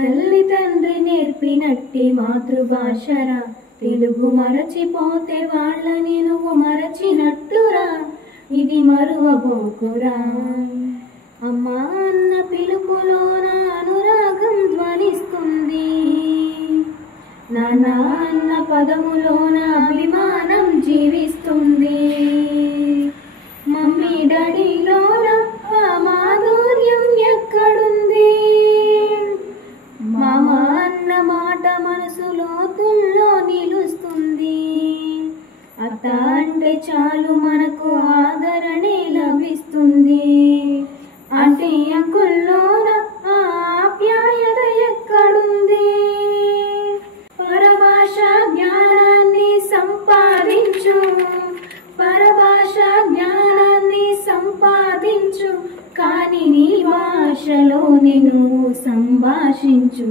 తల్లి తండ్రి నేర్పినట్టి మాతృభాషరా, తెలుగు మరచిపోతే వాళ్ళని నువ్వు మరచినట్టురా, ఇది మరువబోకురా. అమ్మా అన్న పిలుపులోన అనురాగం ధ్వనిస్తుంది, నాన్న అన్న పదములోన అభిమానం జీవిస్తుంది. మమ్మీ డాడీలోన ఆ మాధుర్యం ఎక్కడుంది, మామ అన్న మాట మనసు లోతుల్లో నిలుస్తుంది. అత్త అంటే చాలు మనకు ఆదరణే లభిస్తుంది, ఆంటీ అంకుల్లోన ఆప్యాయత ఎక్కడుంది. పరభాష జ్ఞానాన్ని సంపాదించు, పరభాష జ్ఞానాన్ని సంపాదించు, కానీ నీ భాషలో నేను సంభాషించు.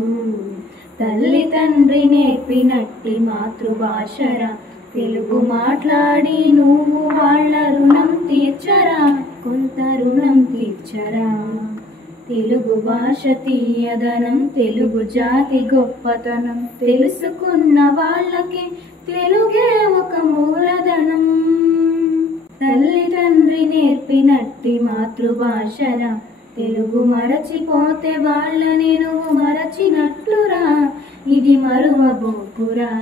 తల్లి తండ్రి నేర్పినట్టి మాతృభాషరా, తెలుగు మాట్లాడి నువ్వు వాళ్ళ రుణం తీర్చరా, కొంత రుణం తీర్చరా. తెలుగు భాష తీయదనం, తెలుగు జాతి గొప్పతనం, తెలుసుకున్న వాళ్ళకి తెలుగే ఒక మూలధనం. తల్లి తండ్రి నేర్పినట్టి మాతృభాషరా, తెలుగు మరచిపోతే వాళ్ళని నువ్వు మరచినట్టురా, ఇది మరువబోకురా.